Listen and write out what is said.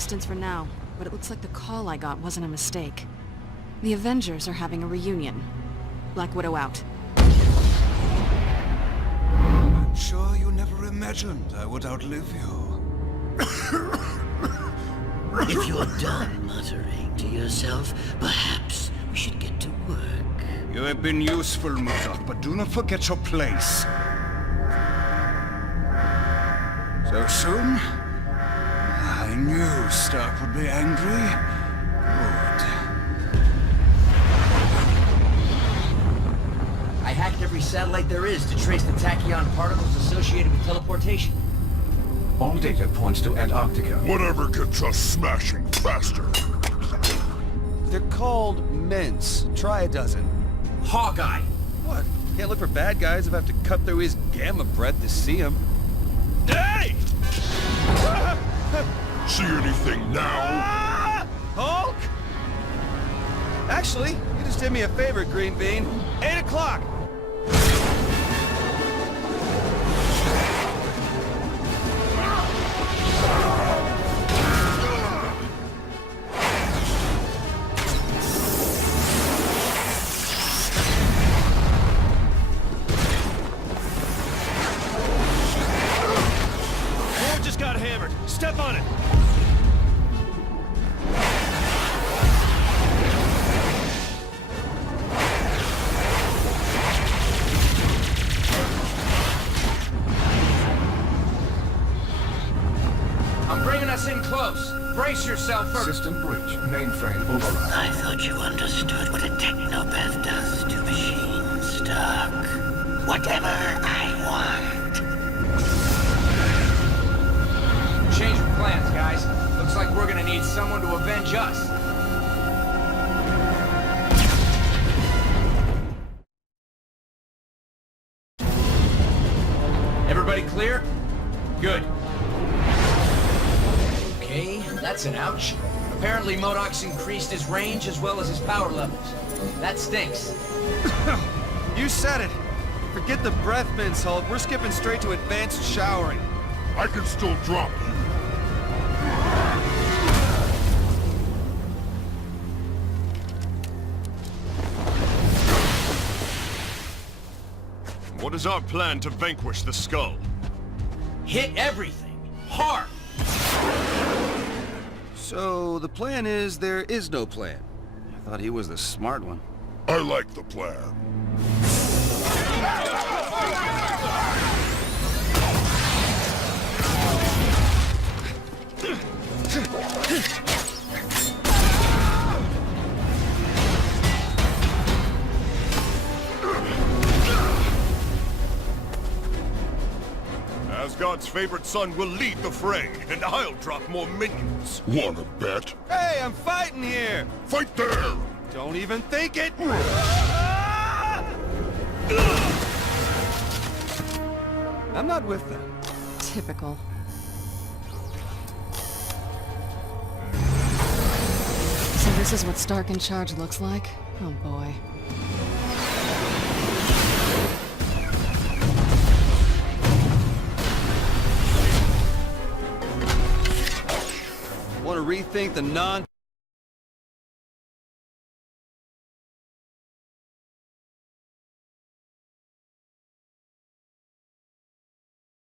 distance for now, but it looks like the call I got wasn't a mistake. The Avengers are having a reunion. Black Widow out. I'm sure you never imagined I would outlive you. If you're done muttering to yourself, perhaps we should get to work. You have been useful, Murdoch, but do not forget your place. So soon? I knew Stark would be angry. Good. I hacked every satellite there is to trace the tachyon particles associated with teleportation. All data points to Antarctica. Whatever gets us smashing faster. They're called mints. Try a dozen. Hawkeye! What? Can't look for bad guys if I have to cut through his gamma breath to see him. Hey! See anything now? Hulk? Actually, you just did me a favor, Green Bean. 8 o'clock! Got hammered. Step on it. I'm bringing us in close. Brace yourself for... System breach. Mainframe override. I thought you understood what a technopath does to machines, Stark. Whatever I want. Change of plans, guys. Looks like we're gonna need someone to avenge us. Everybody clear? Good. Okay, that's an ouch. Apparently MODOK's increased his range as well as his power levels. That stinks. You said it. Forget the breath mints, Hulk. We're skipping straight to advanced showering. I can still drop you. What is our plan to vanquish the Skull? Hit everything. Hard. So, the plan is there is no plan. I thought he was the smart one. I like the plan. Asgard's favorite son will lead the fray, and I'll drop more minions. Wanna bet? Hey, I'm fighting here! Fight there! Don't even think it! I'm not with them. Typical. So this is what Stark in charge looks like? Oh boy. Want to rethink the non-